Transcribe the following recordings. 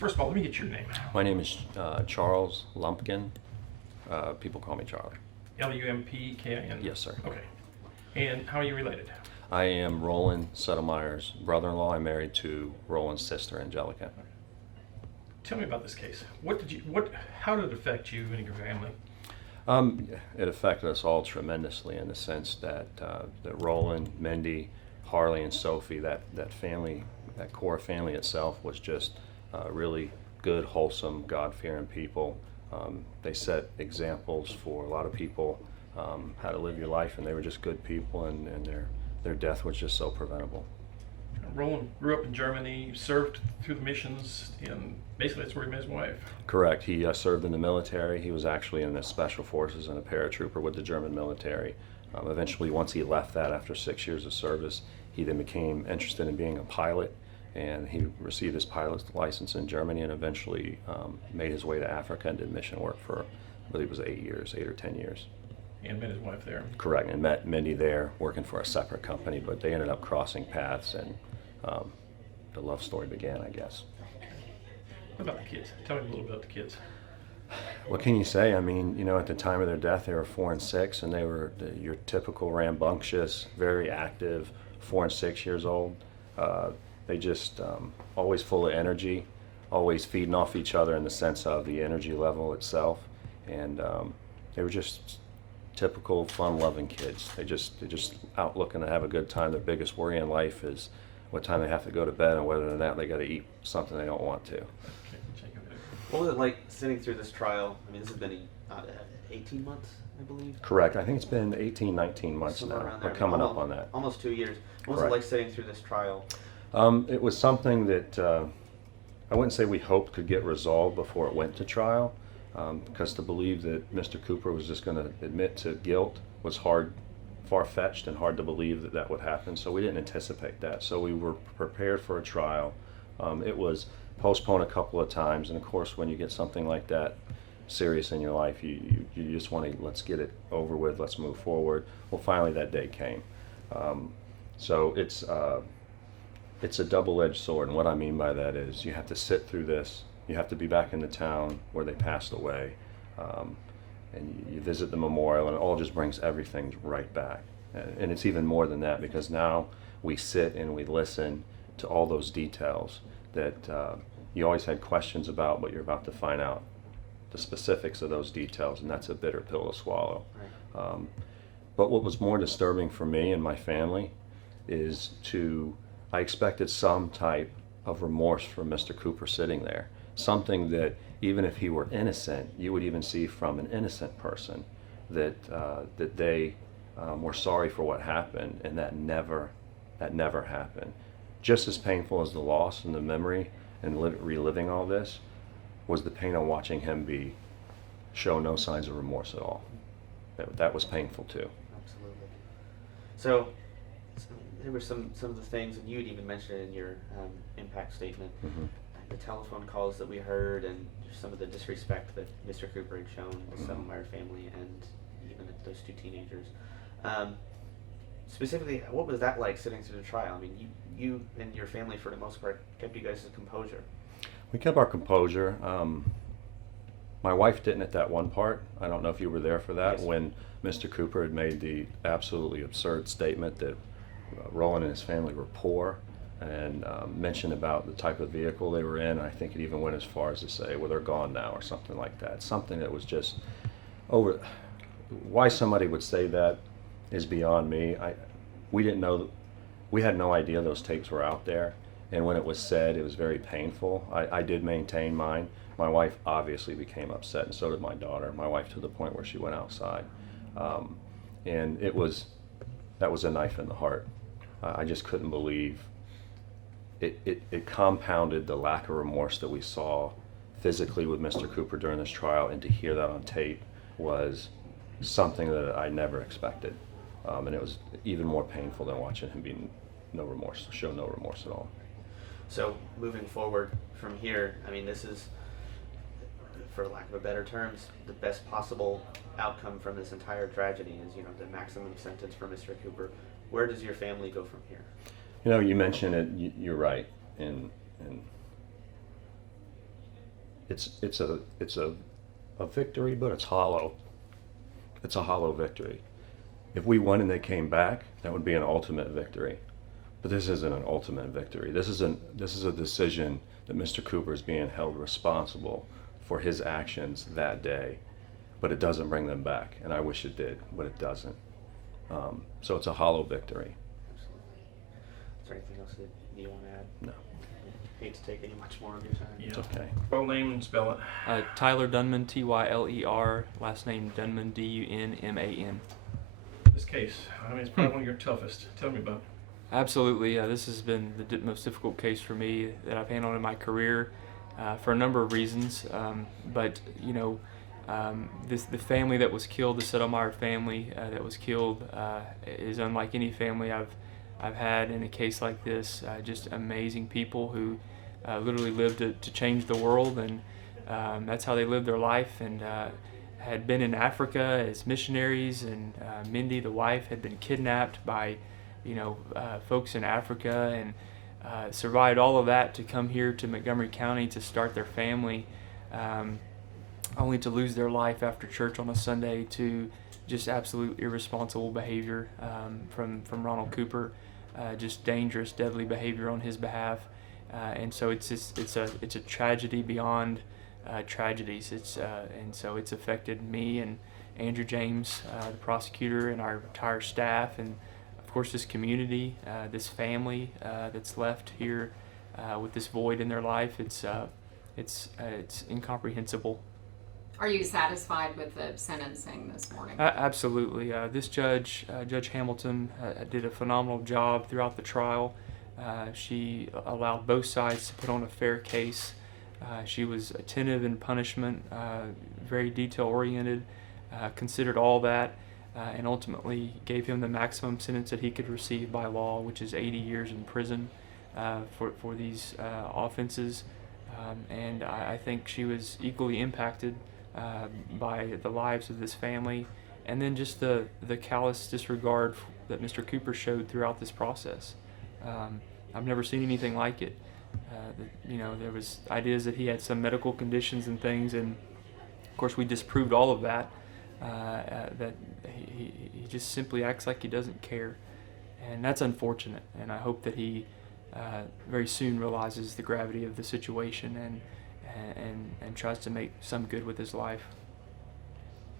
First of all, let me get your name. My name is Charles Lumpkin. People call me Charlie. Lumpkin? Yes, sir. Okay. And how are you related? I am Roland Settlemeyer's brother-in-law. I'm married to Roland's sister, Angelica. Tell me about this case. How did it affect you and your family? It affected us all tremendously in the sense that Roland, Mindy, Harley, and Sophie, that family, that core family itself was just really good, wholesome, God-fearing people. They set examples for a lot of people how to live your life, and they were just good people, and their death was just so preventable. Roland grew up in Germany, served through the missions, and basically that's where he met his wife. Correct. He served in the military. He was actually in the special forces and a paratrooper with the German military. Eventually, once he left that after 6 years of service, he then became interested in being a pilot, and he received his pilot's license in Germany, and eventually made his way to Africa and did mission work for, I believe it was 8 or 10 years. And met his wife there. Correct, and met Mindy there working for a separate company, but they ended up crossing paths, and the love story began, I guess. What about the kids? Tell me a little bit about the kids. What can you say? I mean, you know, at the time of their death, they were 4 and 6, and they were your typical rambunctious, very active, 4 and 6 years old. They just always full of energy, always feeding off each other in the sense of the energy level itself, and they were just typical fun-loving kids. They're just out looking to have a good time. Their biggest worry in life is what time they have to go to bed and whether or not they got to eat something they don't want to. What was it like sitting through this trial? I mean, this has been 18 months, I believe? Correct. I think it's been 18, 19 months Somewhere now. around We're there. coming up on that. Almost 2 years. What was Correct. it like sitting through this trial? It was something that I wouldn't say we hoped could get resolved before it went to trial, because to believe that Mr. Cooper was just going to admit to guilt was far-fetched and hard to believe that that would happen, so we didn't anticipate that. So we were prepared for a trial. It was postponed a couple of times, and of course when you get something like that serious in your life, you just want to, let's get it over with, let's move forward. Well, finally that day came. So it's a double-edged sword, and what I mean by that is you have to sit through this, you have to be back in the town where they passed away, and you visit the memorial, and it all just brings everything right back. And it's even more than that, because now we sit and we listen to all those details that you always had questions about, but you're about to find out the specifics of those details, and that's a bitter pill to swallow. Right. But what was more disturbing for me and my family is I expected some type of remorse from Mr. Cooper sitting there, something that even if he were innocent, you would even see from an innocent person that they were sorry for what happened, and that never happened. Just as painful as the loss and the memory and reliving all this was the pain of watching him show no signs of remorse at all. That was painful too. Absolutely. So there were some of the things, and you'd even mentioned it in your impact statement, Mm-hmm. the telephone calls that we heard, and just some of the disrespect that Mr. Cooper had shown the Mm-hmm. Settlemeyer family and even those 2 teenagers. Specifically, what was that like sitting through the trial? I mean, you and your family, for the most part, kept you guys' composure. We kept our composure. My wife didn't at that one part. I don't know if you were there for that, Yes. when Mr. Cooper had made the absolutely absurd statement that Roland and his family were poor, and mentioned about the type of vehicle they were in. I think it even went as far as to say, well, they're gone now, or something like that. Something that was just over. Why somebody would say that is beyond me. We didn't know. We had no idea those tapes were out there, and when it was said, it was very painful. I did maintain mine. My wife obviously became upset, and so did my daughter. My wife, to the point where she went outside, and that was a knife in the heart. I just couldn't believe it compounded the lack of remorse that we saw physically with Mr. Cooper during this trial, and to hear that on tape was something that I never expected, and it was even more painful than watching him show no remorse at all. So moving forward from here, I mean, this is, for lack of a better terms, the best possible outcome from this entire tragedy is, the maximum sentence for Mr. Cooper. Where does your family go from here? You mentioned it. You're right, and it's a victory, but it's hollow. It's a hollow victory. If we won and they came back, that would be an ultimate victory. But this isn't an ultimate victory. This is a decision that Mr. Cooper is being held responsible for his actions that day. But it doesn't bring them back, and I wish it did, but it doesn't. So it's a hollow victory. Absolutely. Is there anything else that you want to add? No. I hate to take any much more of your time. Yeah. It's okay. Full name and spell it. Tyler Dunman, Tyler, last name Dunman, Dunman. This case, I mean, it's probably one of your toughest. Tell me about it. Absolutely. This has been the most difficult case for me that I've handled in my career for a number of reasons. But, you know, the family that was killed, the Settlemeyer family that was killed, is unlike any family I've had in a case like this. Just amazing people who literally lived to change the world, and that's how they lived their life, and had been in Africa as missionaries, and Mindy, the wife, had been kidnapped by folks in Africa, and survived all of that to come here to Montgomery County to start their family, only to lose their life after church on a Sunday to just absolute irresponsible behavior from Ronald Cooper, just dangerous, deadly behavior on his behalf, and so it's a tragedy beyond tragedies. And so it's affected me and Andrew James, the prosecutor, and our entire staff, and of course this community, this family that's left here with this void in their life. It's incomprehensible. Are you satisfied with the sentencing this morning? Absolutely. This judge, Judge Hamilton, did a phenomenal job throughout the trial. She allowed both sides to put on a fair case. She was attentive in punishment, very detail-oriented, considered all that, and ultimately gave him the maximum sentence that he could receive by law, which is 80 years in prison for these offenses. And I think she was equally impacted by the lives of this family, and then just the callous disregard that Mr. Cooper showed throughout this process. I've never seen anything like it. There was ideas that he had some medical conditions and things, and of course we disproved all of that. That he just simply acts like he doesn't care, and that's unfortunate. And I hope that he very soon realizes the gravity of the situation and tries to make some good with his life.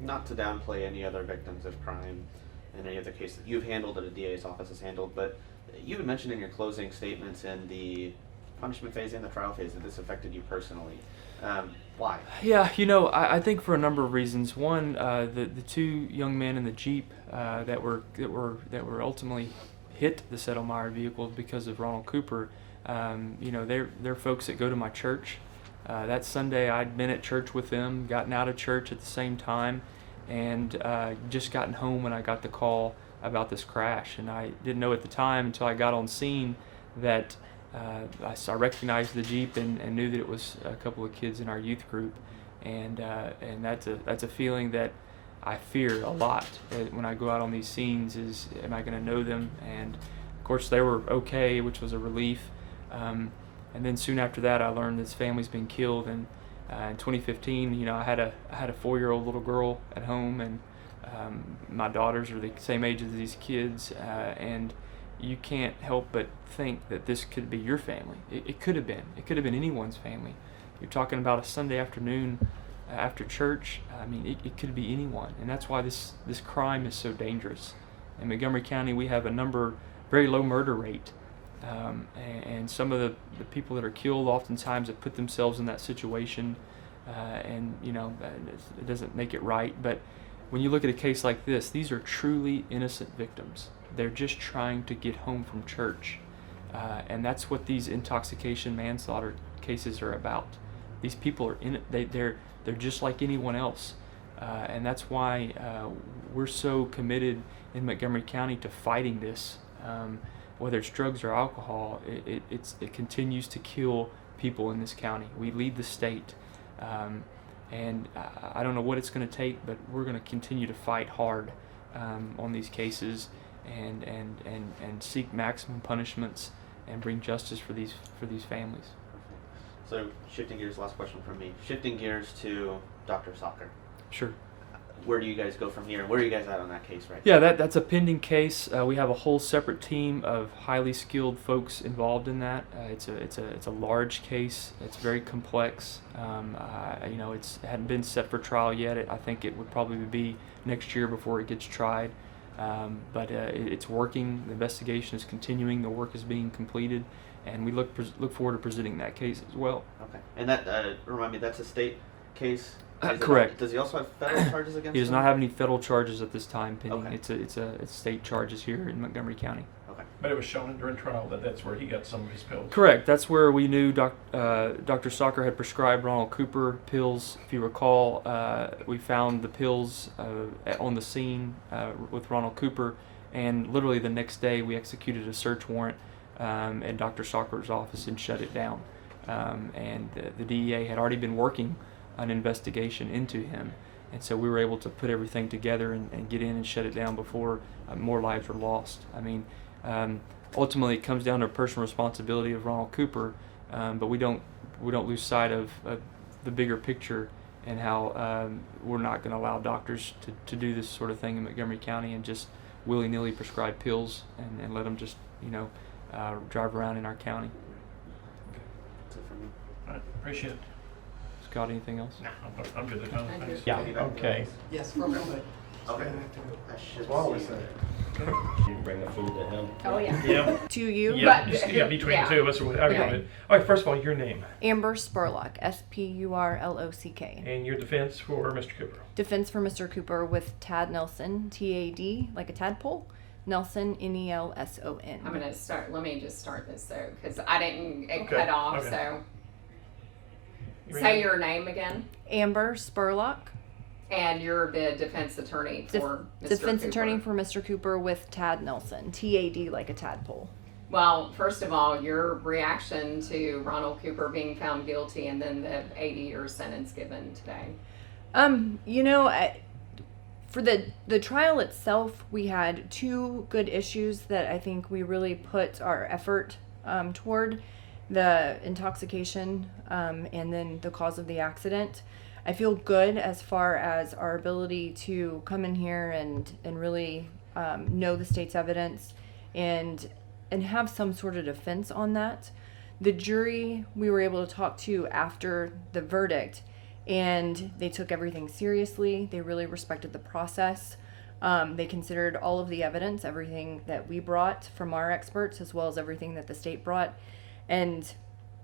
Not to downplay any other victims of crime in any other case that you've handled or the DA's office has handled, but you had mentioned in your closing statements in the punishment phase and the trial phase that this affected you personally. Why? Yeah, I think for a number of reasons. One, the two young men in the Jeep that were ultimately hit the Settlemeyer vehicles because of Ronald Cooper. They're folks that go to my church. That Sunday I'd been at church with them, gotten out of church at the same time, and just gotten home when I got the call about this crash. And I didn't know at the time until I got on scene that I recognized the Jeep and knew that it was a couple of kids in our youth group. And that's a feeling that I fear a lot when I go out on these scenes. Is, am I going to know them? And of course they were okay, which was a relief. And then soon after that, I learned this family's been killed. And in 2015, I had a 4-year-old little girl at home, and my daughters are the same age as these kids. And you can't help but think that this could be your family. It could have been. It could have been anyone's family. You're talking about a Sunday afternoon after church. I mean, it could be anyone, and that's why this crime is so dangerous. In Montgomery County, we have a very low murder rate. And some of the people that are killed oftentimes have put themselves in that situation, and it doesn't make it right. But when you look at a case like this, these are truly innocent victims. They're just trying to get home from church, and that's what these intoxication manslaughter cases are about. These people are they're just like anyone else, and that's why we're so committed in Montgomery County to fighting this. Whether it's drugs or alcohol, it continues to kill people in this county. We lead the state, and I don't know what it's going to take, but we're going to continue to fight hard on these cases and seek maximum punishments and bring justice for these families. So shifting gears, last question from me. Shifting gears to Dr. Soccer. Sure. Where do you guys go from here? Where are you guys at on that case right Yeah, that's a pending case. We have a whole separate team of highly skilled folks involved in that. It's a large case. It's very complex. It hadn't been set for trial yet. I think it would probably be next year before it gets tried. But it's working. The investigation is continuing. The work is being completed, and we look forward to presenting that case as well. Okay. And that, remind me, that's a state case? Correct. Does he also have federal charges against him? He does not have any federal charges at this time pending. Okay. It's state charges here in Montgomery County. Okay. But it was shown during trial that that's where he got some of his pills. Correct. That's where we knew Dr. Soccer had prescribed Ronald Cooper pills. If you recall, we found the pills on the scene with Ronald Cooper, and literally the next day we executed a search warrant at Dr. Soccer's office and shut it down. And the DEA had already been working an investigation into him, and so we were able to put everything together and get in and shut it down before more lives were lost. I mean, ultimately it comes down to personal responsibility of Ronald Cooper, but we don't lose sight of the bigger picture and how we're not going to allow doctors to do this sort of thing in Montgomery County and just willy-nilly prescribe pills and let them just drive around in our county. That's it for me. All right, appreciate it. Scott, anything else? No, I'm good to go. I'm Thanks. good. Yeah, okay. Yes, for a moment. Okay. I I should Swallow see it. you. You can bring the food to him. Oh, yeah. Yeah, To you, yeah, But- just, between yeah. the two of us, I got Okay. it. All right, first of all, your name Amber Spurlock, Spurlock. and your defense for Mr. Cooper. Defense for Mr. Cooper with Tad Nelson, TAD, like a tadpole. Nelson, NELSON. I'm gonna start. Let me just start this though, because I didn't Okay, cut off. okay. So Your say name? your name again, Amber Spurlock, and you're the defense attorney for Mr. defense Cooper. attorney for Mr. Cooper with Tad Nelson, TAD, like a tadpole. Well, first of all, your reaction to Ronald Cooper being found guilty, and then the 80-year sentence given today. For the trial itself, we had two good issues that I think we really put our effort toward: the intoxication and then the cause of the accident. I feel good as far as our ability to come in here and really know the state's evidence and have some sort of defense on that. The jury we were able to talk to after the verdict, and they took everything seriously. They really respected the process. They considered all of the evidence, everything that we brought from our experts, as well as everything that the state brought. And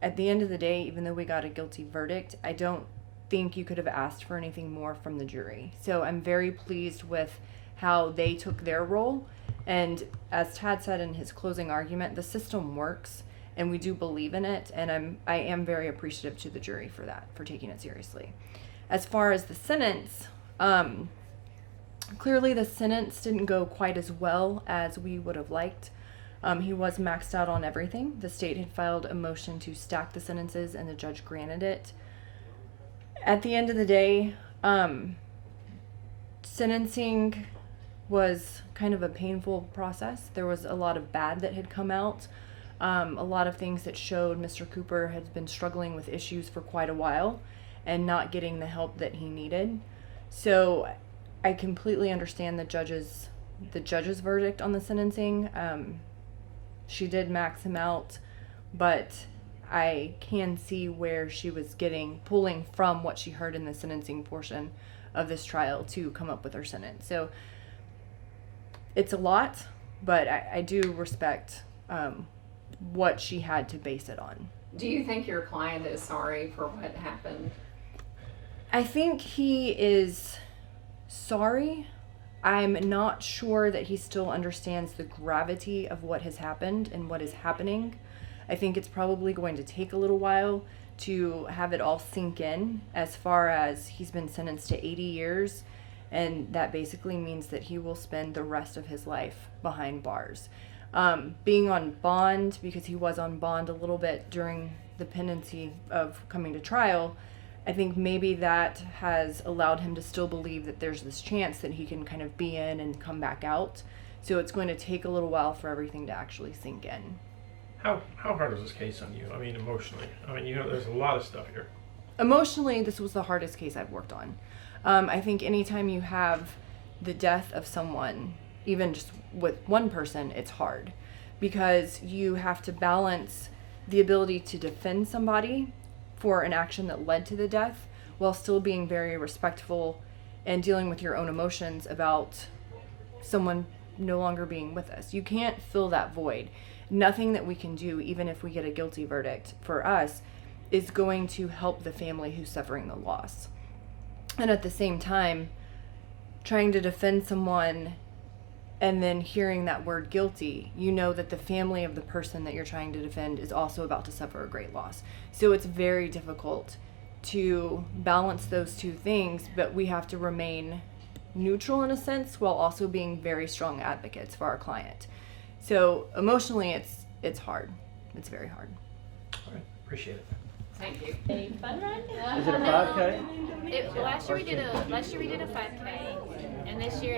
at the end of the day, even though we got a guilty verdict, I don't think you could have asked for anything more from the jury. So I'm very pleased with how they took their role. And as Tad said in his closing argument, the system works, and we do believe in it, and I am very appreciative to the jury for that, for taking it seriously. As far as the sentence, clearly the sentence didn't go quite as well as we would have liked. He was maxed out on everything. The state had filed a motion to stack the sentences, and the judge granted it. At the end of the day, sentencing was kind of a painful process. There was a lot of bad that had come out. A lot of things that showed Mr. Cooper has been struggling with issues for quite a while and not getting the help that he needed. So I completely understand the judge's verdict on the sentencing. She did max him out, but I can see where she was pulling from what she heard in the sentencing portion of this trial to come up with her sentence. So it's a lot, but I do respect what she had to base it on. Do you think your client is sorry for what happened? I think he is sorry. I'm not sure that he still understands the gravity of what has happened and what is happening. I think it's probably going to take a little while to have it all sink in, as far as he's been sentenced to 80 years, and that basically means that he will spend the rest of his life behind bars. Being on bond, because he was on bond a little bit during the pendency of coming to trial, I think maybe that has allowed him to still believe that there's this chance that he can kind of be in and come back out. So it's going to take a little while for everything to actually sink in. How hard was this case on you? I mean, emotionally. I mean, there's a lot of stuff here. Emotionally, this was the hardest case I've worked on. I think anytime you have the death of someone, even just with one person, it's hard because you have to balance the ability to defend somebody for an action that led to the death while still being very respectful and dealing with your own emotions about someone no longer being with us. You can't fill that void. Nothing that we can do, even if we get a guilty verdict for us, is going to help the family who's suffering the loss. And at the same time, trying to defend someone and then hearing that word guilty, you know that the family of the person that you're trying to defend is also about to suffer a great loss. So it's very difficult to balance those two things, but we have to remain neutral in a sense while also being very strong advocates for our client. So emotionally, it's hard. It's very hard. All right, appreciate it. Thank you. A fun run? Is it a 5K? Last year we did a 5K, and this year